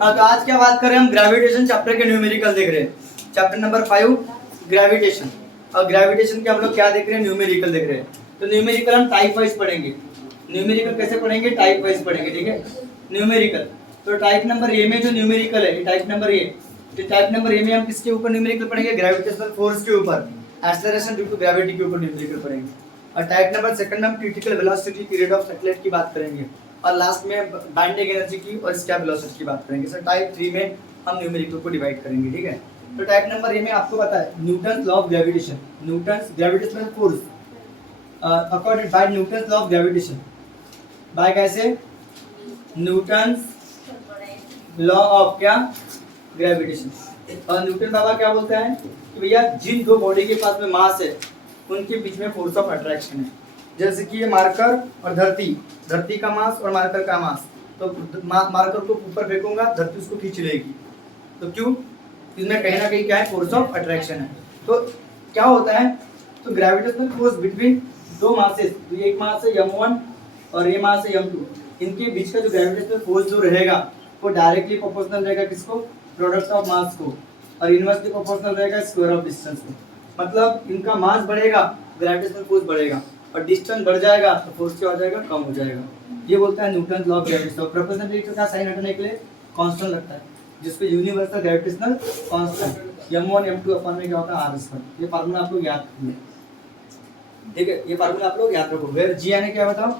हाँ, तो आज क्या बात करें हम ग्रेविटेशन चैप्टर के न्यूमेरिकल देख रहे हैं। Chapter number 5 gravitation. और ग्रेविटेशन के हम लोग क्या देख रहे हैं, न्यूमेरिकल देख रहे हैं। तो न्यूमेरिकल हम टाइप वाइज पढ़ेंगे। न्यूमेरिकल कैसे पढ़ेंगे, टाइप वाइज पढ़ेंगे, ठीक है। न्यूमेरिकल तो टाइप नंबर ए में जो न्यूमेरिकल है, टाइप नंबर ए, तो टाइप नंबर ए में हम किसके ऊपर न्यूमेरिकल पढ़ेंगे, ग्रेविटेशनल फोर्स के ऊपर, एक्सेलरेशन ड्यू टू ग्रेविटी के ऊपर न्यूमेरिकल पढ़ेंगे। और टाइप नंबर सेकंड में हम critical velocity period of satellite की बात करेंगे। और लास्ट में बाइंडिंग एनर्जी की और स्कैप वेलोसिटी की बात करेंगे। सर टाइप 3 में हम न्यूमेरिकल को डिवाइड करेंगे, ठीक है। तो टाइप नंबर ए में आपको पता है Newton's law of gravitation, Newton's gravitational force according by Newton's law of gravitation, by कैसे, न्यूटन्स लॉ ऑफ क्या, ग्रेविटेशन। और न्यूटन बाबा क्या बोलते हैं कि भैया जिन दो बॉडी के पास में मास है उनके बीच में फोर्स ऑफ अट्रैक्शन है। जैसे कि ये मार्कर और धरती, धरती का मास और मार्कर का मास, तो मार्कर को ऊपर फेंकूंगा, धरती उसको खींच लेगी। तो क्यों, इसमें कहीं ना कहीं क्या है, फोर्स ऑफ अट्रैक्शन है। तो क्या होता है, तो ग्रेविटेशनल फोर्स बिटवीन दो मासेस, तो एक मास है m1 और ये मास है m2, इनके बीच का जो ग्रेविटेशनल फोर्स जो रहेगा वो डायरेक्टली प्रोपोर्शनल रहेगा किसको, प्रोडक्ट ऑफ मास को, और इनवर्सली प्रोपोर्शनल रहेगा स्क्वायर ऑफ डिस्टेंस को। मतलब इनका मास बढ़ेगा, ग्रेविटेशनल फोर्स बढ़ेगा, और डिस्टेंस बढ़ जाएगा तो फोर्स क्या हो जाएगा, कम हो जाएगा। ये बोलता है Newton law of gravitation. Proportionality का साइन हटाने के लिए कांस्टेंट लगता है, जिसपे universal gravitational constant m1 m2 अपन में क्या होता है r²। ये फार्मूला आप लोग याद रखिए, ठीक है। ये फार्मूला आप लोग याद रखो। वेयर g यानी क्या बताओ,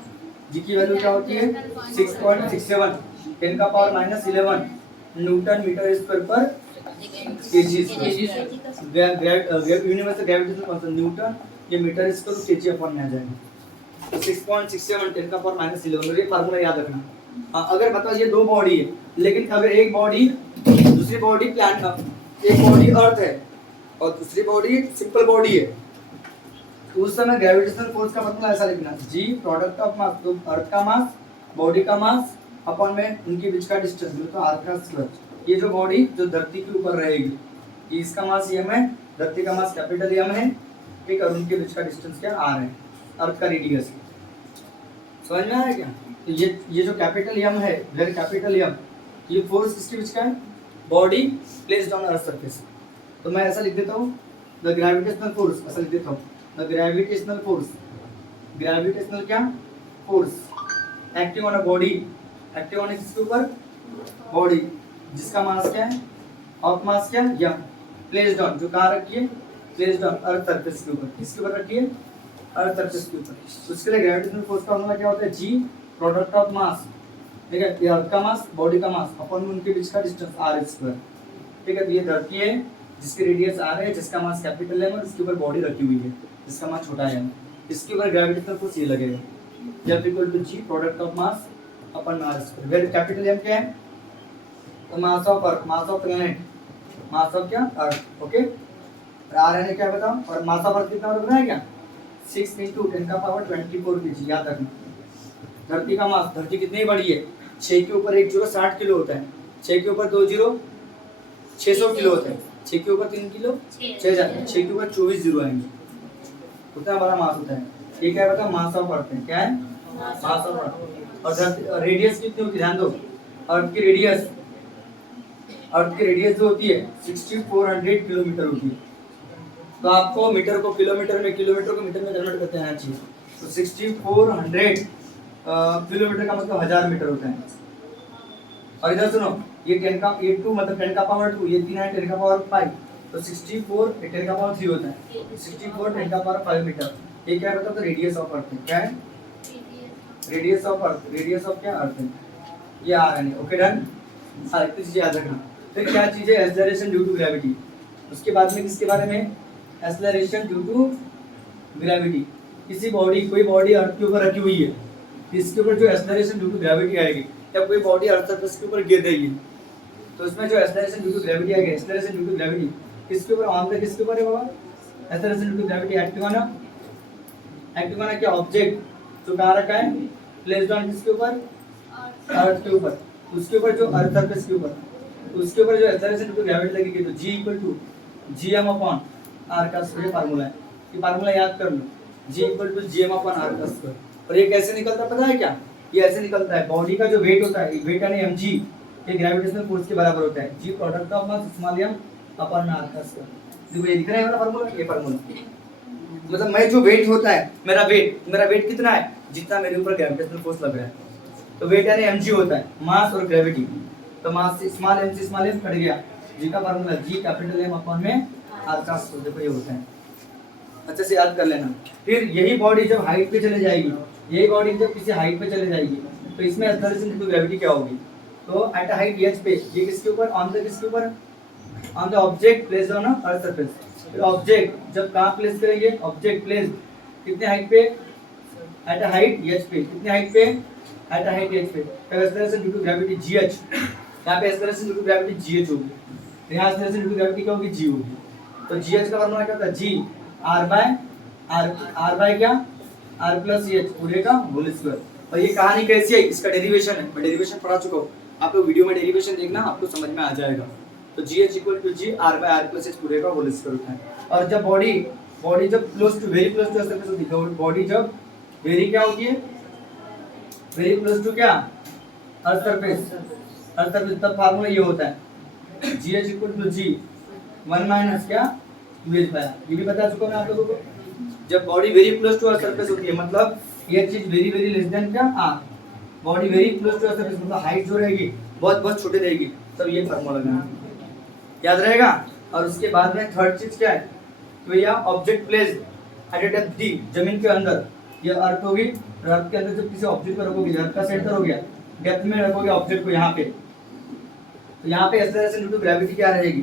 g की वैल्यू क्या होती है 6.67 10 का पावर -11 न्यूटन मीटर स्क्वायर पर KG square. Universal gravitational constant Newton, ये मीटर स्क्वायर केजी अपन में आ जाएगा। तो 6.67 10 का पावर -11, ये फार्मूला याद रखना। हाँ, अगर बताओ ये दो बॉडी है, लेकिन अगर एक बॉडी, दूसरी बॉडी प्लैनेट, एक बॉडी अर्थ है और दूसरी बॉडी सिंपल बॉडी है, तो उस समय ग्रेविटेशनल फोर्स का फार्मूला ऐसा लिखना, जी प्रोडक्ट ऑफ मास, तो अर्थ का मास, बॉडी का मास अपन में उनके बीच का डिस्टेंस, तो r का स्क्वायर। ये जो बॉडी जो धरती के ऊपर रहेगी, ये इसका मास m है, धरती का मास कैपिटल M है, ठीक है, और उनके बीच का डिस्टेंस क्या r है, अर्थ का रेडियस। समझ में आया क्या। तो ये जो कैपिटल M है, वेरी कैपिटल M, ये फोर्स किसके बीच का है, body placed on earth surface. तो मैं ऐसा लिख देता हूँ, द ग्रेविटेशनल फोर्स, ऐसा लिख देता हूँ, द ग्रेविटेशनल फोर्स, ग्रेविटेशनल क्या force acting on a body, active on किसके ऊपर, बॉडी, जिसका मास क्या है, ऑफ मास क्या है m, प्लेस्ड ऑन, जो कहाँ रखी है, प्लेस्ड ऑन अर्थ सरफेस के ऊपर, किसके ऊपर रखी है, अर्थ सरफेस के ऊपर। उसके लिए ग्रेविटेशनल फोर्स का फॉर्मूला क्या होता है, g प्रोडक्ट ऑफ मास, ठीक है, ये अर्थ का मास, बॉडी का मास अपन में उनके बीच का डिस्टेंस r², ठीक है। तो ये धरती है जिसकी रेडियस r है, जिसका मास कैपिटल M और इसके ऊपर बॉडी रखी हुई है जिसका मास छोटा है, इसके ऊपर ग्रेविटेशनल फोर्स ये लगेगा, F equal to g product of mass upon r²। Where capital M क्या है, तो mass of earth, mass of planet, mass of क्या अर्थ, ओके। r यानी क्या बताओ, और मास ऑफ अर्थ कितना रखना है क्या, 6 × 10 का पावर 24 kg, याद रखना। धरती का मास, धरती कितनी बड़ी है, 6 के ऊपर 1 जीरो 60 किलो होता है, 6 के ऊपर 2 जीरो 600 किलो होता है, 6 के ऊपर 3 किलो 6000, 6 के ऊपर 24 जीरो आएंगे, उतना बड़ा मास होता है। ये क्या बताओ, मास ऑफ अर्थ है, क्या है, मास ऑफ अर्थ। और रेडियस कितनी होती है, ध्यान दो, अर्थ की रेडियस, अर्थ की रेडियस जो होती है 6400 किलोमीटर होती है। तो आपको मीटर को किलोमीटर में, किलोमीटर को मीटर में कन्वर्ट करते हैं चाहिए। तो 6400 किलोमीटर का मतलब 1000 मीटर होता है। और इधर सुनो, ये 10 का, ये 2 मतलब 10 का पावर 2, ये 3 है 10 का पावर 5, तो 64 10 का पावर 3 होता है, 64 10 का पावर 5 मीटर। ये क्या होता है, तो रेडियस ऑफ अर्थ है, क्या है, radius of earth, radius of क्या अर्थ है, ये आ रहा है, ओके डन। सारी चीजें याद रखना। फिर क्या चीज है, एक्सेलरेशन ड्यू टू ग्रेविटी। उसके बाद में किसके बारे में, एक्सेलरेशन ड्यू टू ग्रेविटी। किसी बॉडी, कोई बॉडी अर्थ के ऊपर रखी हुई है, इसके ऊपर जो एक्सेलरेशन ड्यू टू ग्रेविटी आएगी, या कोई बॉडी अर्थ सरफेस के ऊपर गिर रही है, तो इसमें जो एक्सेलरेशन ड्यू टू ग्रेविटी आएगी, एक्सेलरेशन ड्यू टू ग्रेविटी किसके ऊपर, ऑन द किसके ऊपर है बाबा, acceleration due to gravity acting on क्या ऑब्जेक्ट जो कहाँ रखा है, प्लेस्ड ऑन किसके ऊपर, अर्थ के ऊपर, उसके ऊपर जो अर्थ सरफेस के ऊपर, उसके ऊपर जो एक्सेलरेशन ड्यू टू ग्रेविटी लगेगी, तो g equal to gm upon r का स्क्वायर फार्मूला है। ये फार्मूला याद कर लो, g equal to gm upon r का स्क्वायर। और ये कैसे निकलता है पता है क्या, ये ऐसे निकलता है, बॉडी का जो वेट होता है, वेट यानी mg, ये ग्रेविटेशनल फोर्स के बराबर होता है, G product of mass small m upon r का स्क्वायर। देखो ये दिख रहा है वाला फार्मूला, ये फार्मूला मतलब मैं जो वेट होता है, मेरा वेट कितना है, जितना मेरे ऊपर ग्रेविटेशनल फोर्स लग रहा है। तो वेट यानी mg होता है, मास और ग्रेविटी। तो मास से स्मॉल m कट गया, g का formula g capital M upon में r का स्क्वायर। देखो ये होता है, अच्छे से याद कर लेना। फिर यही बॉडी जब हाइट पे चले जाएगी, यही बॉडी जब किसी हाइट पे चले जाएगी, तो इसमें एक्सेलरेशन की ग्रेविटी क्या होगी, तो एट हाइट h पे ये किसके ऊपर, ऑन द किसके ऊपर, on the object placed on earth surface. फिर ऑब्जेक्ट जब कहां प्लेस करेंगे, ऑब्जेक्ट प्लेस कितने हाइट पे, एट हाइट h पे, कितने हाइट पे, एट हाइट h पे। तब acceleration due to gravity gh, यहां पे acceleration due to gravity gh होगी, तो यहां एक्सेलरेशन ड्यू टू ग्रेविटी क्या होगी, g होगी। तो gh का फार्मूला क्या होता है, g r बाय क्या, r प्लस h पूरे का होल स्क्वायर। और ये कहानी कैसी है, इसका डेरिवेशन है, मैं डेरिवेशन पढ़ा चुका हूँ, आप लोग वीडियो में डेरिवेशन देखना, आपको समझ में आ जाएगा। तो gh equal to g r by r plus h पूरे का होल स्क्वायर होता है। और जब बॉडी जब close to very close to surface होती है, बॉडी जब वेरी क्या होती है, वेरी क्लोज टू क्या, अर्थ सरफेस, तब फार्मूला ये होता है gh equal to g 1 minus क्या 2h बाय r। ये भी बता चुका हूं मैं आप लोगों को। जब body very close to earth surface होती है, मतलब ये चीज वेरी वेरी लेस देन क्या r, body very close to earth surface मतलब हाइट जो रहेगी बहुत बहुत छोटी रहेगी, तब ये फार्मूला लगाना, याद रहेगा। और उसके बाद में थर्ड चीज क्या है, तो ये object placed at a depth d, जमीन के अंदर, ये अर्थ होगी, अर्थ के अंदर जब किसी ऑब्जेक्ट को रखोगे, अर्थ का सेंटर हो गया, डेप्थ में रखोगे ऑब्जेक्ट को यहाँ पे, तो यहाँ पे एक्सेलरेशन ड्यू टू ग्रेविटी क्या रहेगी,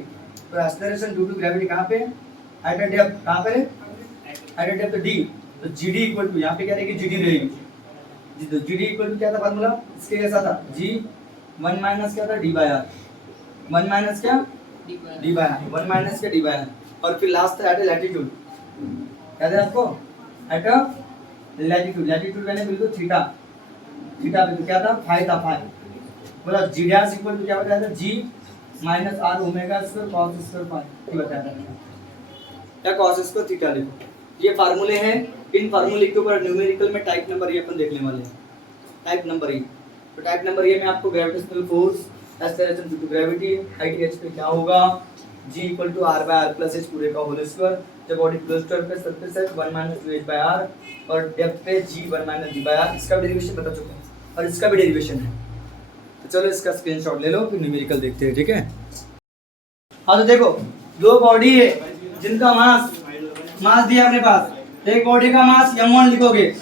तो एक्सेलरेशन ड्यू टू ग्रेविटी कहाँ पे, एट अ डेप्थ, कहाँ पे, एट अ डेप्थ d। तो gd इक्वल टू यहाँ पे क्या रहेगी, gd रहेगी। तो gd इक्वल टू क्या था फार्मूला, इसके कैसा था, g 1 माइनस क्या था d बाय r, 1 माइनस क्या d बाय r, 1 माइनस क्या d बाय r। और फिर लास्ट था एट अ लैटिट्यूड, याद है आपको, एट अ लैटिट्यूड मैंने बिल्कुल थीटा पे, तो क्या था फाई था, फाई बोला g डैश इक्वल टू क्या बताया था, g minus r omega square cos square phi, ये बताया था क्या, cos स्क्वायर थीटा। लिखो ये फार्मूले हैं, इन फार्मूले के ऊपर न्यूमेरिकल में टाइप नंबर ये अपन देखने वाले हैं, टाइप नंबर ये। तो टाइप नंबर ये में आपको gravitational force, acceleration due to gravity, height h पे क्या होगा, g equal to r by r plus h पूरे का होल स्क्वायर। जब बॉडी क्लोज टू सरफेस है 1 माइनस 2h बाय r, और डेप्थ पे g 1 minus d by r। इसका भी डेरिवेशन बता चुका हूं और इसका भी डेरिवेशन है। तो चलो इसका स्क्रीनशॉट ले लो, फिर न्यूमेरिकल देखते हैं, ठीक है। हाँ तो देखो, दो बॉडी है जिनका मास दिया अपने पास, एक बॉडी का मास m1 लिखोगे,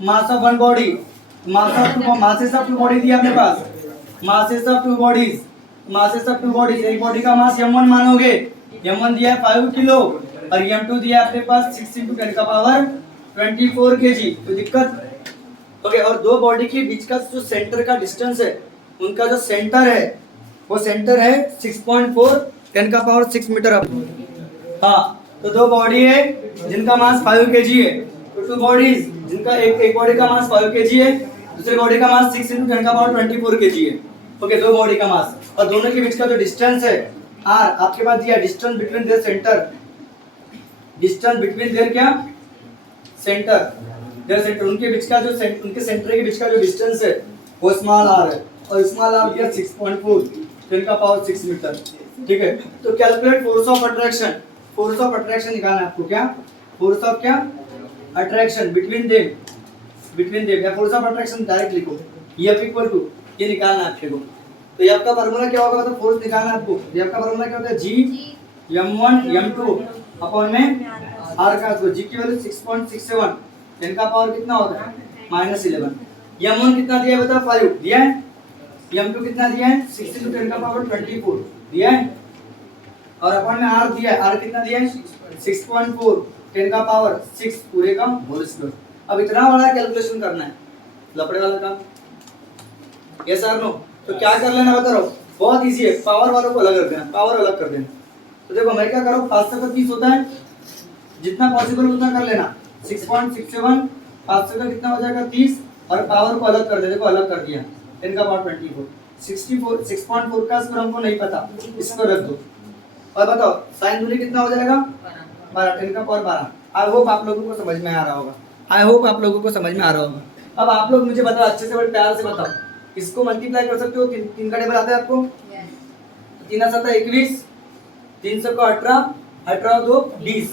mass of one body, masses of two body दिया अपने पास, मासेस ऑफ टू बॉडीज, एक बॉडी का मास m1 मानोगे, m1 दिया है 5 किलो और m2 दिया है अपने पास 6 × 10 का पावर 24 kg। कोई दिक्कत, ओके। और दो बॉडी के बीच का जो सेंटर का डिस्टेंस है, उनका जो सेंटर है वो सेंटर है 6.4 10 का पावर 6 मीटर। हाँ, तो दो बॉडी है जिनका मास 5 kg है, तो टू बॉडीज जिनका एक बॉडी का मास 5 kg है, दूसरे बॉडी का मास 6 × 10 का पावर 24 kg है। ओके, दो बॉडी का मास, और दोनों के बीच का जो डिस्टेंस है r, आपके पास दिया distance between their centre, distance between their क्या सेंटर, देयर सेंटर, उनके बीच का जो उनके सेंटर के बीच का जो डिस्टेंस है वो स्मॉल r है, और स्मॉल r दिया 6.4 10 का पावर 6 मीटर, ठीक है। तो calculate force of attraction, force of attraction निकालना है आपको, क्या फोर्स ऑफ क्या अट्रैक्शन बिटवीन देम, या फोर्स ऑफ अट्रैक्शन डायरेक्ट लिखो, F इक्वल टू ये निकालना है आपको। तो F का फार्मूला क्या होगा, मतलब फोर्स निकालना है आपको। F का फार्मूला क्या होता है, G m1 m2 अपॉन में r का स्क्वायर। G की वैल्यू 6.67, 10 का पावर कितना होता है -11। m1 कितना दिया है बता, 5 दिया है, m2 कितना दिया है 6 × 10 का पावर 24 दिया है, और अपॉन में r दिया है, r कितना दिया है 6.4 10 का पावर 6 पूरे का होल स्क्वायर। अब इतना बड़ा कैलकुलेशन करना है, लपड़े वाला काम, यस और नो। तो क्या कर लेना बता रहा हूँ, बहुत इजी है, पावर वालों को अलग रख देना, पावर अलग कर देना। तो देखो मैं क्या करूँ, 500 का 30 होता है, जितना पॉसिबल उतना कर लेना। 6.67 500 का कितना हो जाएगा 30, और पावर को अलग कर दे, देखो अलग कर दिया 10 का पावर 24 6.4 का स्क्वायर हमको नहीं पता, इसको रख दो। और बताओ साइन दूनी कितना हो जाएगा 12, 10 का पावर 12। आई होप आप लोगों को समझ में आ रहा होगा, अब आप लोग मुझे बताओ, अच्छे से बड़े प्यार से बताओ, इसको मल्टीप्लाई कर सकते हो, तीन का टेबल आता है आपको, 3 7 21, 300 को 18, 18 2 20,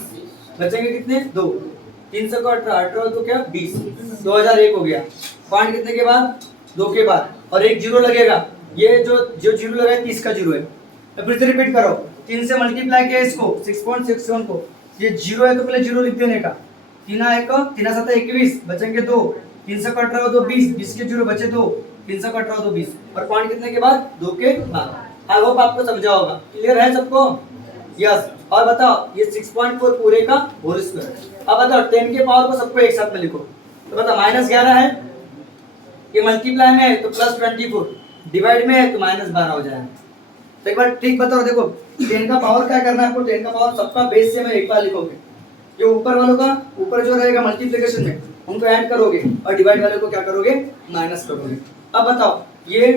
बचेंगे कितने 2, 300 को 18, 18 2 क्या 20, 2001 हो गया। पॉइंट कितने के बाद 2 के बाद, और एक जीरो लगेगा, ये जो जीरो लगा है 30 का जीरो है। तो फिर से रिपीट करो, 3 से मल्टीप्लाई किया इसको 6.61 को, ये जीरो है तो पहले जीरो लिख देने का, 3 7 21, बचेंगे 2, 300 का 18 2 20, 20 के जीरो बचे 2, 300 का 18 2 20, और पॉइंट कितने के बाद 2 के बाद। आई होप आपको समझा होगा, क्लियर है सबको? यस। और बताओ ये 6.4 पूरे का होल स्क्वायर। अब बताओ 10 के पावर को सबको एक साथ में लिखो, तो बताओ -11 है, ये मल्टीप्लाई में है तो +24, डिवाइड में है तो -12 हो जाएगा। तो एक बार ठीक बताओ, देखो 10 का पावर क्या करना है आपको, 10 का पावर सबका बेस से में एक बार लिखोगे, जो ऊपर वालों का ऊपर जो रहेगा मल्टीप्लिकेशन में उनको ऐड करोगे, और डिवाइड वाले को क्या करोगे माइनस करोगे। अब बताओ ये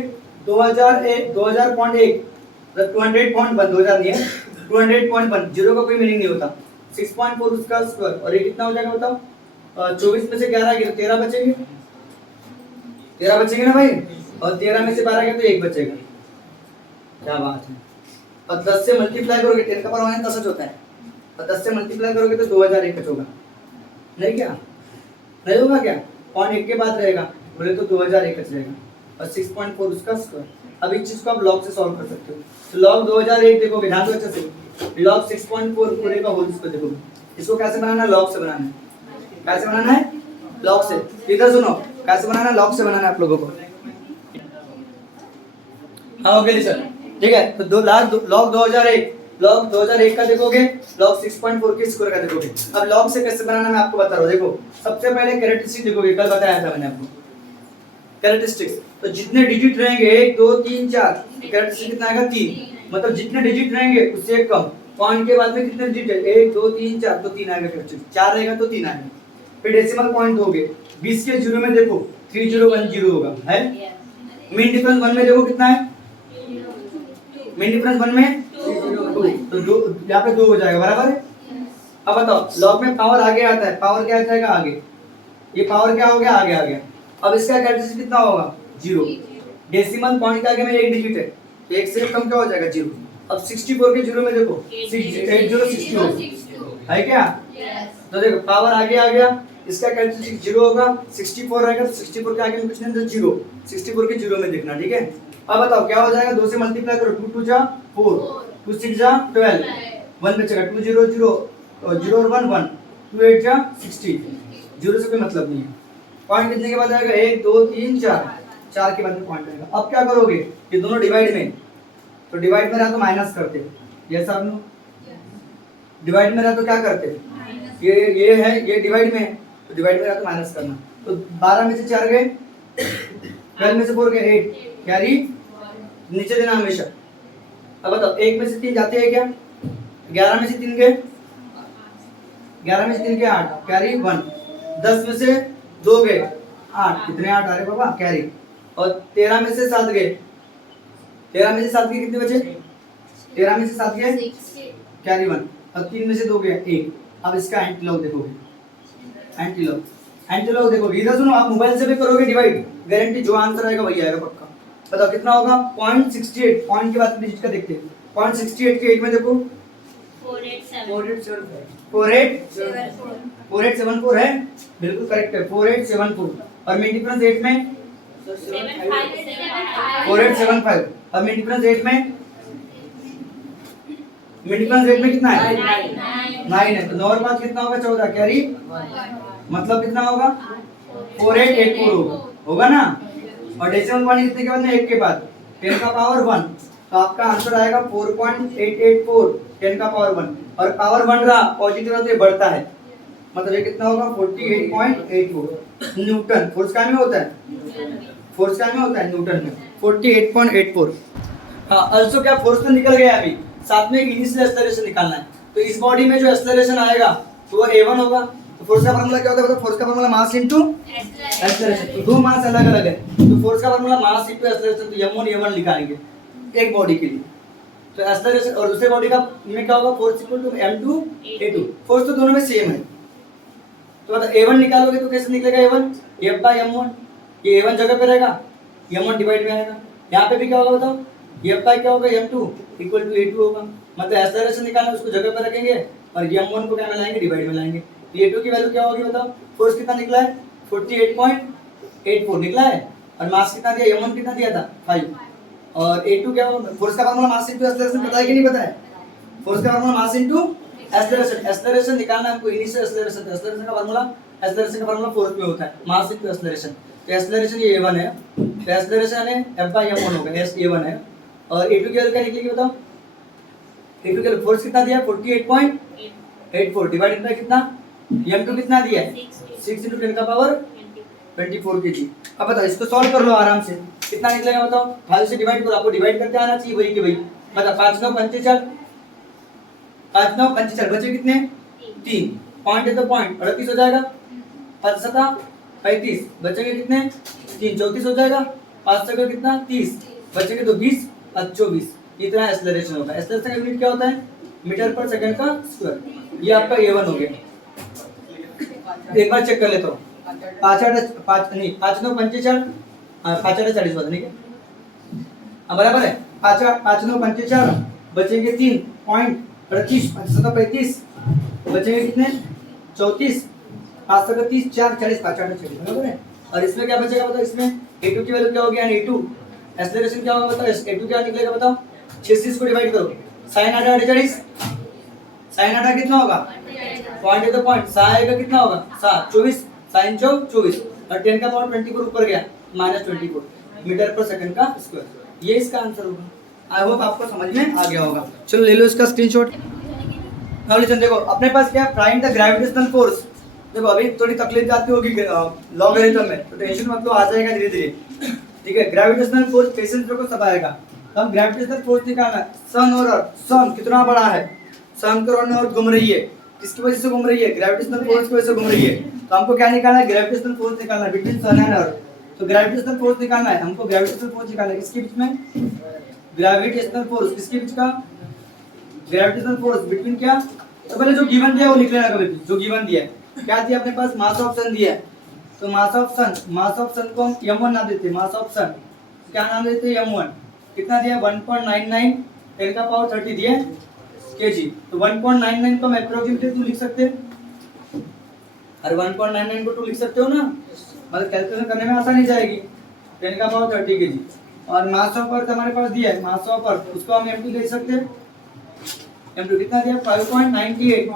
2001 2000.1 200.1, 2000 नहीं है 200.1, जीरो का कोई मीनिंग नहीं होता, 6.4 उसका स्क्वायर, और ये कितना हो जाएगा बताओ, 24 में से 11 गए तो 13 बचेंगे, 13 बचेंगे ना भाई, और 13 में से 12 गए तो 1 बचेगा। क्या बात है। और 10 से मल्टीप्लाई करोगे, 10 का पावर 10 होता है, और 10 से मल्टीप्लाई करोगे तो 2001 होगा, नहीं क्या नहीं होगा क्या, पॉइंट 1 के बाद रहेगा, बोले तो 2001 रहेगा, और 6.4 उसका स्क्वायर। अब इस चीज को आप लॉग से सॉल्व कर सकते हो, तो लॉग 2001 देखोगे, ध्यान दो अच्छे से, लॉग 6.4 पूरे का होल स्क्वायर देखोगे, इसको कैसे बनाना है, लॉग से बनाना है, कैसे बनाना है लॉग से, इधर सुनो कैसे बनाना है, लॉग से बनाना है आप लोगों को। हाँ ओके सर, ठीक है, तो लॉग 2001 का देखोगे, लॉग 6.4 के स्क्वायर का देखोगे। अब लॉग से कैसे बनाना मैं आपको बता रहा हूँ, देखो सबसे पहले कैरेक्टरिस्टिक देखोगे, कल बताया था मैंने आपको कैरेक्टरिस्टिक्स, तो जितने डिजिट रहेंगे 1 2 3 4, कैरेक्टरिस्टिक कितना आएगा 3, मतलब जितने डिजिट रहेंगे उससे कम, पॉइंट के बाद में कितने डिजिट है 1 2 3 4, तो 3 आएगा, कैरेक्टरिस्टिक 4 रहेगा तो 3 आएगा। फिर डेसिमल पॉइंट दोगे, 20 के जीरो में देखो 3010 होगा, है मीन डिफरेंस 1 में देखो कितना है, मीन डिफरेंस 1 में 2, तो 2 यहाँ पे 2 हो जाएगा, बराबर है। अब बताओ लॉग में पावर आगे आता है, पावर क्या आ जाएगा आगे, ये पावर क्या हो गया आगे आ गया। अब इसका कैरेक्टरिस्टिक कितना होगा 0, डेसिमल पॉइंट के आगे में 1 डिजिट है, तो 1 से कम क्या हो जाएगा 0। अब 64 के जीरो में देखो 8060 है क्या, तो देखो पावर आगे आ गया, इसका कैरेक्टरिस्टिक 0 होगा, 64 रहेगा तो 64 के आगे में कुछ नहीं तो 0, 64 के जीरो में देखना, ठीक है। अब बताओ क्या हो जाएगा, 2 से मल्टीप्लाई करो, 2 2 जा 4, 2 6 जा 12, 1 बचेगा, 2 0 0 0 और 1 1, 2 8 जा 60, 0 से कोई मतलब नहीं है। पॉइंट कितने के बाद आएगा 1 2 3 4, 4 के बाद में पॉइंट आएगा। अब क्या करोगे, ये दोनों डिवाइड में, तो डिवाइड में रहा तो माइनस करते, ये सब नो डिवाइड में रहा तो क्या करते, ये है ये डिवाइड में है, तो डिवाइड में रहा तो माइनस करना, तो 12 में से 4 गए, 12 में से 4 गए 8, कैरी नीचे देना हमेशा। अब बताओ 1 में से 3 जाते हैं क्या, 11 में से 3 गए, 11 में से 3 गए 8, कैरी 1, 10 में से 2 गए 8, कितने 8 आ रहे बाबा कैरी, और 13 में से 7 गए, 13 में से 7 गए कितने बचे, 13 में से 7 गए कैरी 1, और 3 में से 2 गए 1। अब इसका एंटी लॉग देखोगे, एंटी लॉग देखोगे, इधर सुनो आप मोबाइल से भी करोगे डिवाइड, गारंटी जो आंसर आएगा वही आएगा पक्का। बताओ कितना होगा 0.68, पॉइंट के बाद डिजिट का देखते हैं, 0.68 के 8 में देखो 4874 है, बिल्कुल करेक्ट है 4874, और मीन डिफरेंस 8 में 4875, और मीन डिफरेंस 8 में कितना है 9 है, तो 9 और 5 कितना होगा 14, कैरी मतलब कितना होगा 4884 होगा ना, और डेसिमल पॉइंट कितने के बाद में 1 के बाद 10 का पावर 1, तो आपका आंसर आएगा 4.884, 10 का पावर 1, और पावर 1 रहा पॉजिटिव रहा तो ये बढ़ता है, मतलब ये कितना होगा 48.84 न्यूटन, फोर्स का में होता है, फोर्स का में होता है न्यूटन में 48.84। हाँ अल्सो क्या फोर्स तो निकल गया अभी, साथ में एक इनिशियल एक्सेलरेशन निकालना है, तो इस बॉडी में जो एक्सेलरेशन आएगा तो वो a1 होगा, तो फोर्स का फार्मूला क्या होता है, मतलब फोर्स का फार्मूला मास इनटू एक्सेलरेशन, तो दो मास अलग अलग है, तो फोर्स का फार्मूला मास इनटू एक्सेलरेशन, तो m1 a1 लिखाएंगे एक बॉडी के लिए, तो एक्सेलरेशन, और दूसरे बॉडी का में क्या होगा force equal to m2 a2, force तो दोनों में सेम है, तो मतलब a1 निकालोगे तो कैसे निकलेगा a1 f by m1, ये a1 जगह पे रहेगा m1 डिवाइड में आएगा। यहाँ पे भी क्या होगा बताओ, f बाई क्या होगा m2 इक्वल टू a2 होगा। मतलब एक्सेलरेशन निकालना उसको जगह पर रखेंगे और m1 को क्या में लाएंगे, डिवाइड में लाएंगे। a2 की वैल्यू क्या होगी बताओ, फोर्स कितना निकला है 48.84 निकला है, और मास कितना दिया, m1 कितना दिया था 5, और a2 क्या होगा, फोर्स का फार्मूला मास इनटू एक्सेलरेशन पता है कि नहीं पता है, फोर्स का formula mass into acceleration. Acceleration निकालना है हमको, इनिशियल एक्सेलरेशन, एक्सेलरेशन का फार्मूला फोर्स में होता है, मास इनटू एक्सेलरेशन। तो एक्सेलरेशन ये a1 है, तो एक्सेलरेशन है f बाई m1 होगा, s a1 है, और a2 की वैल्यू क्या निकलेगी बताओ, a2 के फोर्स कितना दिया है 48.84 डिवाइडेड बाय कितना, m2 कितना दिया है 6 × 10 का पावर 24 kg। अब बताओ इसको सॉल्व कर लो आराम से, कितना निकलेगा बताओ, 5 से डिवाइड करो, आपको डिवाइड करते आना चाहिए वही के वही। बताओ 5 9 45, 5 9 45 बचे कितने 3, पॉइंट है तो पॉइंट 38 हो जाएगा, 5 7 35 बचेंगे कितने 3 34 हो जाएगा, 5 से कितना 30 बचेंगे तो 20 और 24, इतना एक्सेलरेशन होगा। एक्सेलरेशन का यूनिट क्या होता है, मीटर पर सेकंड का स्क्वायर। ये आपका a1 हो गया। एक बार चेक कर लेता हूँ, 5 9 45 5 8 40 बचने के बराबर है, 5 9 45 बचेंगे 3 पॉइंट 38 7 35 बचेंगे कितने 34, 5 से 30 4 40 5 8 40 बराबर है। और इसमें क्या बचेगा बताओ, इसमें a2 की वैल्यू क्या होगी, यानी a2 एक्सेलरेशन क्या होगा बताओ, a2 क्या निकलेगा बताओ, 36 को डिवाइड करो, sin 8 40, sin 8 कितना होगा पॉइंट है तो पॉइंट, सा आएगा कितना होगा 7 24, sin 24 और 10 का पावर 24 ऊपर गया -24 मीटर पर सेकंड का स्क्वायर। ये इसका आंसर होगा। आई होप आपको समझ में आ गया होगा। चलो ले लो इसका स्क्रीनशॉट। नाउ लिसन, देखो अपने पास क्या, फाइंड द ग्रेविटेशनल फोर्स। देखो अभी थोड़ी तकलीफ जाती होगी लॉगरिथम में, तो टेंशन मत लो, आ जाएगा धीरे धीरे, ठीक है। ग्रेविटेशनल फोर्स पेशेंस को सब आएगा। तो हम ग्रेविटेशनल फोर्स निकालना है, सन और अर्थ, सन कितना बड़ा है, सन करोड़ में अर्थ घूम रही है, किसकी वजह से घूम रही है, ग्रेविटेशनल फोर्स की वजह से घूम रही है। तो हमको क्या निकालना है, ग्रेविटेशनल फोर्स निकालना है बिटवीन सन एंड अर्थ। तो ग्रेविटेशनल फोर्स निकालना है हमको, ग्रेविटेशनल फोर्स निकालना है किसके बीच में, ग्रेविटेशनल फोर्स किसके बीच का, ग्रेविटेशनल फोर्स बिटवीन क्या, तो पहले जो गिवन दिया वो लिख लेना कभी भी, जो गिवन दिया है क्या दिया अपने पास, मास ऑफ सन दिया है। तो मास ऑफ सन को हम m1 नाम देते हैं, मास ऑफ सन क्या नाम देते हैं m1, कितना दिया 1.99 10 का पावर 30 दिया kg। तो 1.99 को हम एप्रोक्सीमेटली 2 लिख सकते हैं, और 1.99 को 2 लिख सकते हो ना, मतलब कैलकुलेशन करने में आसानी जाएगी, 10 का पावर 30 kg। और मास ऑफ अर्थ हमारे पास दिया है, मास ऑफ अर्थ उसको हम m2 लिख सकते हैं, m2 कितना दिया 5.98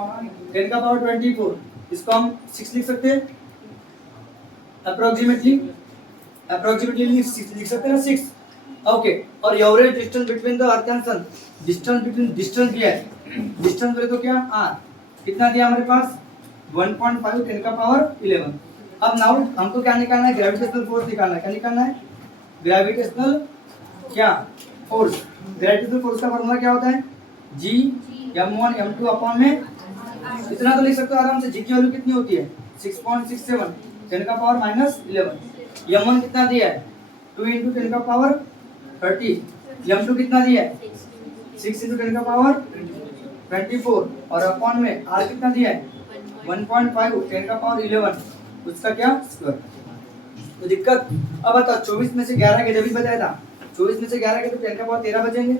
10 का पावर 24, इसको हम 6 लिख सकते हैं अप्रोक्सीमेटली लिख सकते हैं ना 6, ओके। और average distance between the earth and sun, distance दिया है, डिस्टेंस बोले तो क्या r, कितना दिया हमारे पास 1.5 10 का पावर 11। अब नाउ हमको क्या निकालना है, ग्रेविटेशनल फोर्स निकालना है। क्या निकालना है, ग्रेविटेशनल क्या फोर्स, ग्रेविटेशनल फोर्स का फॉर्मूला क्या होता है, g m1 m2 अपॉन में इतना तो लिख सकते हो आराम से, g की वैल्यू कितनी होती है 6.67 10 का पावर -11। m1 कितना दिया है 2 × 10 का पावर 30, m2 कितना दिया है 6 × 10 का पावर 24, और अपॉन में r कितना दिया है 1.5 10 का पावर 11, उसका क्या स्क्वायर। तो दिक्कत, अब बताओ 24 में से 11 के, जब भी बताया था 24 में से 11 के तो 10 का पावर 13 बचेंगे,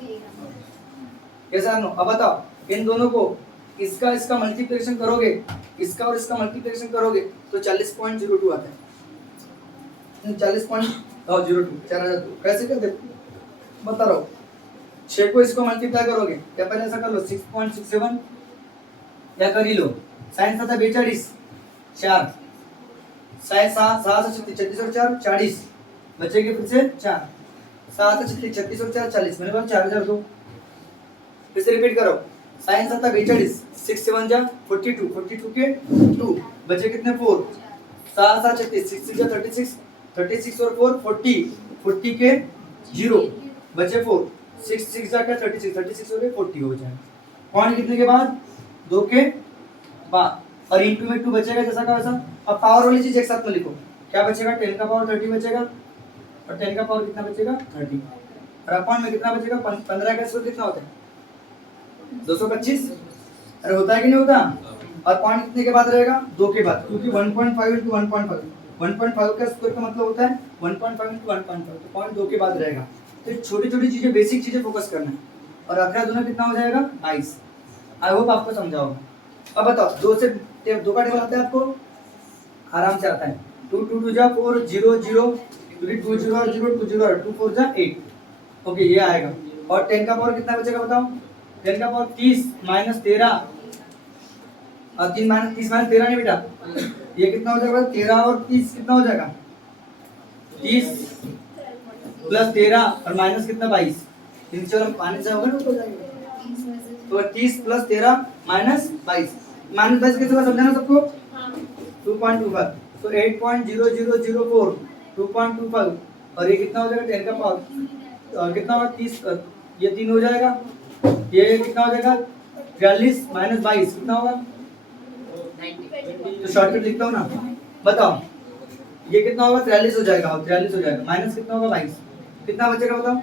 कैसा नो। अब बताओ इन दोनों को इसका मल्टीप्लिकेशन करोगे, इसका और इसका मल्टीप्लिकेशन करोगे तो 40.02 आता है, 40.02 कैसे करते बता रहा हूँ। 6 को इसको मल्टीप्लाई करोगे, या पहले ऐसा कर लो 6.67 या कर ही लो, साइन 7 42 4 साइन 7 से 36 और 4 40 बचेंगे, फिर से 4 7 से 36 और 4 40, मैंने बोला 4002। फिर से रिपीट करो, साइन 7 42 6 7 जा 42 42 के 2 बचे कितने 4 7 7 36 6 6 जा 36 36 और 4 40 40 के 0 बचे 4 6 6 जा क्या 36 36 हो गए 40 हो जाए, पॉइंट कितने के बाद 2 के बाद, और इनटू में 2 बचेगा जैसा का वैसा। अब पावर वाली चीज एक साथ में लिखो, क्या बचेगा 10 का पावर 30 बचेगा, और 10 का पावर कितना बचेगा 30, और अपॉन में कितना बचेगा 15 का स्क्वायर कितना होता है 225, अरे होता है कि नहीं होता। और पॉइंट कितने के बाद रहेगा 2 के बाद, क्योंकि 1.5 × 1.5 1.5 का स्क्वायर का मतलब होता है 1.5 into 1.5, तो पॉइंट 2 के बाद रहेगा। तो छोटी छोटी चीजें, बेसिक चीजें फोकस करना है। और अगला दोनों कितना हो जाएगा 22। आई होप आपको समझा होगा। अब बताओ 2 से 2 का टेबल आता है आपको, आराम से आता है। 2 2 2 जा 4 0 0 2 0 और 0 2 0 और 2 4 जा 8। ओके ये आएगा। और 10 का पावर कितना बचेगा बताओ? 10 का पावर 30 माइनस 13 और 3 माइनस 30 माइनस 13 नहीं बेटा, ये कितना हो जाएगा? 13 और 30 कितना हो जाएगा? 30 प्लस 13 और माइनस कितना 22। नीचे वाला पानी से होगा ना तो हो जाएगा। तो 30 प्लस 13 माइनस 22, माइनस 22 कैसे होगा समझाना सबको? 2.25, तो 8.0004 2.25 और ये कितना हो जाएगा 10 का पावर और कितना होगा 30, ये 3 हो जाएगा, ये कितना हो जाएगा 43 माइनस 22 कितना होगा? तो शॉर्टकट लिखता हूँ ना, बताओ ये कितना होगा? 43 हो जाएगा, 43 हो जाएगा, माइनस कितना होगा 22, कितना बचेगा बताओ?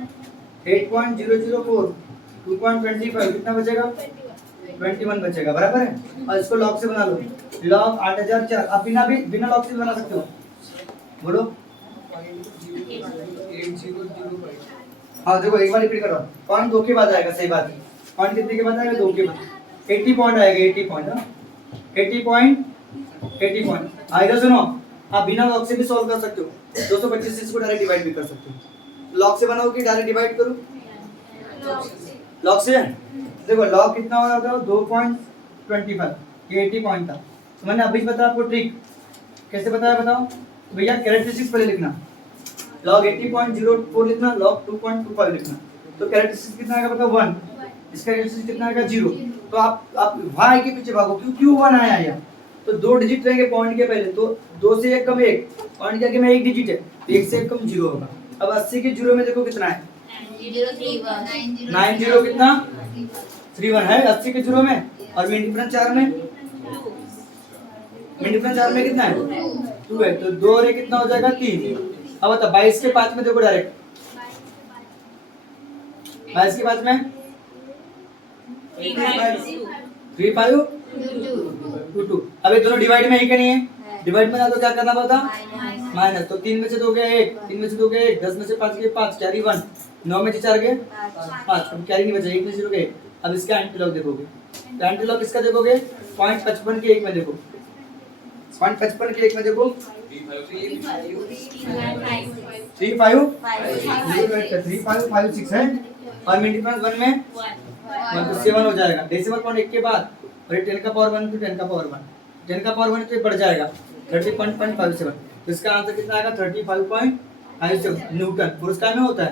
8.004 2.25 कितना बचेगा? 21 बचेगा, बराबर है। और इसको लॉग से बना लो, लॉग 8004। आप बिना लॉग से बना सकते हो, बोलो। हाँ देखो एक बार रिपीट करो, पॉइंट 2 के बाद आएगा, सही बात है। पॉइंट कितने के बाद आएगा? 2 के बाद। 80 पॉइंट आएगा, 80 पॉइंट, 80 पॉइंट आएगा। सुनो, आप बिना लॉग से भी सॉल्व कर सकते हो, 225 से इसको डायरेक्ट डिवाइड भी कर सकते हो। लॉग से बनाओ कि डायरेक्ट डिवाइड करो? लॉग से। देखो लॉग कितना हो रहा था? 2.25, ये 80 पॉइंट था। तो मैंने अभी बताया आपको ट्रिक, कैसे बताया बताओ? तो भैया कैरेक्टरिस्टिक्स पहले लिखना, लॉग 80.04 लिखना, लॉग 2.25 लिखना। तो कैरेक्टरिस्टिक्स कितना आएगा बताओ? 1। इसका कैरेक्टरिस्टिक्स कितना आएगा? 0। तो आप y के पीछे भागो, क्यों 1 आया यहाँ? तो 2 डिजिट रहेंगे पॉइंट के पहले, तो 2 से 1 कम 1, पॉइंट के आगे में 1 डिजिट है, तो 1 से 1 कम 0 होगा। अब 80 के 0 में देखो कितना है? 90 कितना? 31 है 80 के 0 में। और मिड डिफरेंस 4 में, मिड डिफरेंस 4 में कितना है? 2 है, तो 2 और 1 कितना हो जाएगा? 3। अब बता 22 के 5 में देखो डायरेक्ट, 22 के 5 में 3 5 2 2। अब ये दोनों डिवाइड में है कि नहीं है? डिवाइड में ना तो क्या करना पड़ता? माइनस। तो 3 में से 2 गया 1, 3 में से 2 गया 1, 10 में से 5 गए 5, कैरी 1, 9 में से 4 गए 5, अब कैरी नहीं बचा, 1 में से 0 गए। अब इसका एंटी लॉग देखोगे, तो एंटी लॉग किसका देखोगे? 0.55 के 1 में देखो, 0.55 के 1 में देखो 3556 है। और मिड डिफरेंस 1 में 1 तो 7 हो जाएगा। डेसिमल पॉइंट 1 के बाद, और 10 का पावर 1 तो 10 का पावर 1, 10 का पावर 1 तो बढ़ जाएगा 30.57। तो इसका आंसर कितना आएगा? 35.57 न्यूटन पुरस्कार में होता है।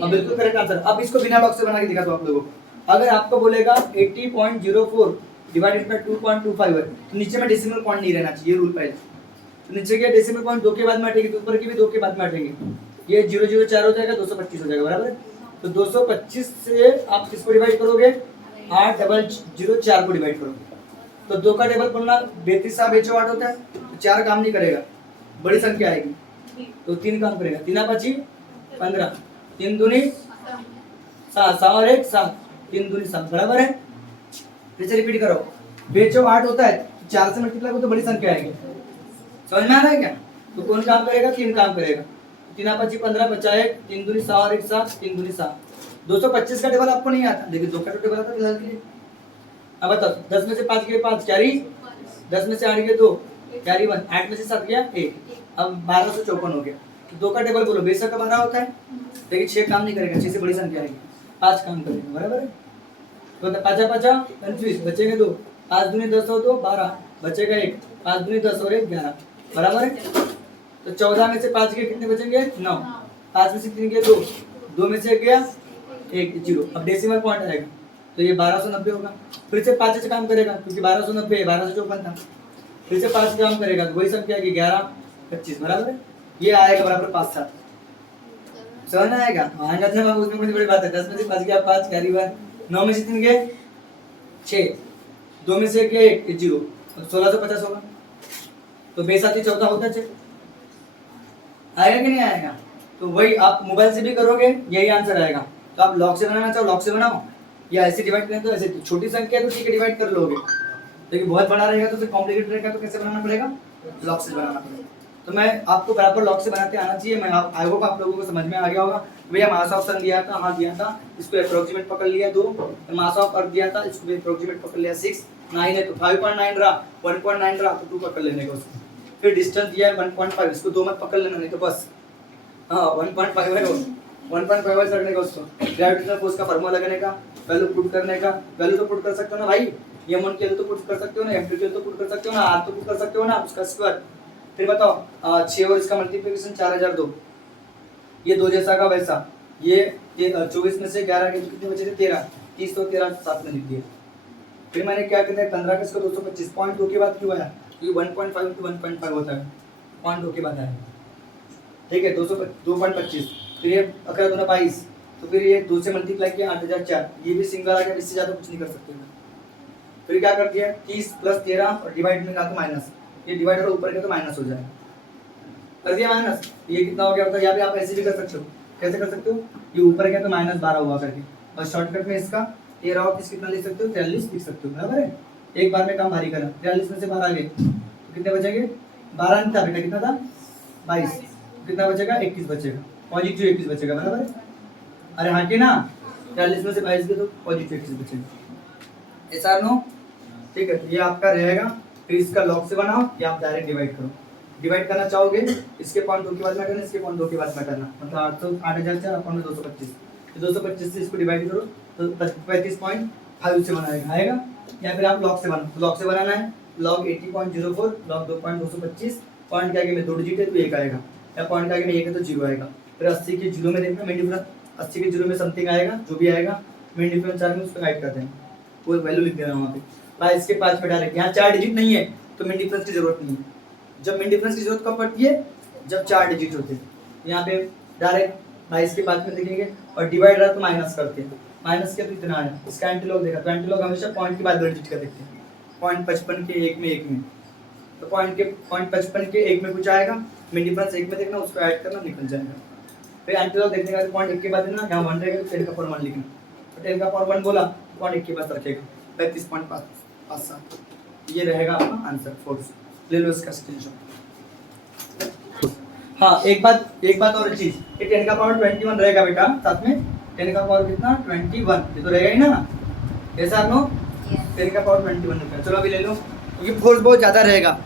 अब बिल्कुल करेक्ट आंसर। अब इसको बिना लॉग से बना के दिखा दो आप लोगों को। अगर आपको बोलेगा 80.04 डिवाइडेड बाय 2.25 है, तो नीचे में डेसिमल पॉइंट नहीं रहना चाहिए, रूल पहले। तो नीचे के डेसिमल पॉइंट 2 के बाद में हटेगी, तो ऊपर की भी 2 के बाद में हटेंगे। ये 004 हो जाएगा, 225 हो जाएगा, बराबर है। तो 225 से आप किसको डिवाइड करोगे? 8004 को डिवाइड करोगे। तो 2 का टेबल बोलना 32 सा बेचो 8 होता है, तो 4 काम नहीं करेगा, बड़ी संख्या आएगी, तो 3 काम करेगा। 3 5 15, 3 दूनी 7, 7 और 1 7, 3 दूनी 7, बराबर है। फिर से रिपीट करो, बेचो 8 होता है, तो 4 से मल्टीप्लाई करो तो बड़ी संख्या आएगी। समझ में आ रहा है क्या? तो कौन काम करेगा? 3 काम करेगा। 3 5 15 बचा 1, 3 दूनी 7 और 1 7, 3 दूनी 7। 225 का टेबल आपको नहीं आता, लेकिन 2 का टेबल आता है फिलहाल के लिए। अब बताओ 10 में से 5 गए 5, कैरी 10 में से 8 गए 2, कैरी 1, 8 में से 7 गया 1, अब 1254 हो गया। तो 2 का टेबल बोलो, बेशक का 12 होता है, लेकिन 6 काम नहीं करेगा, 6 से बड़ी संख्या आएगी, 5 काम करेगा, बराबर है। तो 5 5 25 बचेंगे 2, 5 दूनी 10 हो तो 12 बचेगा 1, 5 दूनी 10 और 1 11, बराबर है। तो 14 में से 5 गए कितने बचेंगे? 9, 5 में से 3 गए 2, 2 में से 1 गया 1 0। अब डेसिमल पॉइंट आएगा, तो ये 1290 होगा। फिर से 5 से काम करेगा, क्योंकि 1290 है, 1254 था। फिर से 5 काम करेगा, तो वही संख्या आएगी 11 25, बराबर है। ये आएगा बराबर 5 7। समझ में आएगा? आएगा ना, उसमें बड़ी बड़ी बात है। 10 में से 5 गया 5, कैरी 1, 9 में से 3 गए 6, 2 में से 1 गया 1 0, 1650 होगा। तो बेसाती 14 होता है, आएगा कि नहीं आएगा? तो वही आप मोबाइल से भी करोगे, यही आंसर आएगा। तो आप लॉग से बनाना चाहो लॉग से बनाओ, या ऐसे डिवाइड करें तो ऐसे। छोटी संख्या है तो ठीक है डिवाइड कर लोगे, लेकिन बहुत बड़ा रहेगा तो फिर कॉम्प्लिकेटेड रहेगा, तो कैसे बनाना पड़ेगा? लॉग से बनाना पड़ेगा। तो मैं आपको बराबर लॉग से बनाते आना चाहिए। मैं आई होप आप लोगों को समझ में आ गया होगा। भैया मास ऑफ सन दिया था, हाँ दिया था, इसको अप्रोक्सीमेट पकड़ लिया 2। मास ऑफ अर्थ दिया था, इसको भी अप्रोक्सीमेट पकड़ लिया 6। 9 है तो 5.9 रहा, 1.9 रहा तो 2 पकड़ लेने का उसको। फिर डिस्टेंस दिया है 1.5, इसको 2 मत पकड़ लेना, नहीं तो बस हाँ 1.5 है वो, 1.5 रखने का उसको। ग्रेविटेशनल फोर्स का फार्मूला लगाने का, वैल्यू पुट करने का। वैल्यू तो पुट कर सकते हो ना भाई, m1 की वैल्यू तो पुट कर सकते हो ना, m2 की वैल्यू तो पुट कर सकते हो ना, r तो पुट कर सकते हो ना, उसका स्क्वायर। फिर बताओ 6 और इसका मल्टीप्लिकेशन 4002, ये 2 जैसा का वैसा। ये 24 में से 11 के कितने बचे थे 13, 30 तो 13 साथ में लिख दिया। फिर मैंने क्या किया 15 का इसको 225, पॉइंट 2 के बाद क्यों आया, क्योंकि 1.5 to 1.5 होता है, पॉइंट 2 के बाद आया, ठीक है 225। फिर ये 11 दूना 22, तो फिर ये 2 से मल्टीप्लाई किया 8004, ये भी सिंगल आ गया, इससे ज़्यादा कुछ नहीं कर सकते। फिर क्या कर दिया 30 + 13 और डिवाइड में का तो माइनस, ये डिवाइडर ऊपर का तो माइनस हो जाएगा, कर दिया माइनस। ये कितना हो गया, मतलब यहाँ पे आप ऐसे भी कर सकते हो। कैसे कर सकते हो, ये ऊपर का तो -12 हुआ करके, और शॉर्टकट में इसका 13 और 30 कितना लिख सकते हो, 43 लिख सकते हो, बराबर है। एक बार में काम भारी करना, 43 में से 12 आ गए तो कितने बचेंगे, 12 नहीं था बेटा, कितना था 22, कितना बचेगा 21 बचेगा, पॉजिटिव 21 बचेगा, बराबर है। अरे हाँ कि ना, 43 में से 22 गए तो पॉजिटिव 21 बचेगा। ऐसा नो, ठीक है। ये आपका रहेगा। फिर इसका लॉग से बनाओ या आप डायरेक्ट डिवाइड करो। डिवाइड करना चाहोगे इसके पॉइंट 2 के बाद में करना, इसके पॉइंट 2 के बाद में करना, मतलब 8004 अपॉन 225, तो 225 से इसको डिवाइड करो तो 35.5 से बनाएगा आएगा। या फिर आप लॉग से बनाओ, लॉग से बनाना है लॉग 80.04 लॉग 2.225, पॉइंट के आगे में 2 डिजिट है तो 1 आएगा, या पॉइंट के आगे में 1 है तो 0 आएगा। फिर 80 के 0 में देखना, मेन डिफरेंस 80 के 0 में समथिंग आएगा, जो भी आएगा मेन डिफरेंस 4 में उसको ऐड कर देना, कोई वैल्यू लिख देना वहाँ पे। भाई इसके 5 पे डायरेक्ट, यहाँ 4 डिजिट नहीं है तो मिड डिफरेंस की जरूरत नहीं है। जब मिड डिफरेंस की जरूरत कब पड़ती है, जब 4 डिजिट होते हैं। यहाँ पे डायरेक्ट 22 के बाद में लिखेंगे, और डिवाइड रहा तो माइनस करते हैं, माइनस के तो इतना है। इसका एंटीलॉग देखा तो एंटीलॉग हमेशा पॉइंट के बाद 2 डिजिट का देखते हैं, पॉइंट 55 के 1 में, तो पॉइंट 55 के 1 में कुछ आएगा, मिड डिफरेंस 1 में देखना, उसको ऐड करना, निकल जाएगा। फिर एंटीलॉग देखने का पॉइंट 1 के बाद ना, यहाँ 1 रहेगा तो 10 का पावर 1 लिखना, तो 10 का पावर 1 बोला पॉइंट 1 के बाद रखेगा, 35.57, ये रहेगा आपका आंसर। फोर्स ले लो इसका स्क्रीनशॉट। हाँ एक बात और चीज, ये 10 का पावर 21 रहेगा बेटा, साथ में 10 का पावर कितना 21, ये तो रहेगा ही ना, ऐसा नो 10 का पावर 21 रहेगा। चलो अभी ले लो, क्योंकि फोर्स बहुत ज्यादा रहेगा।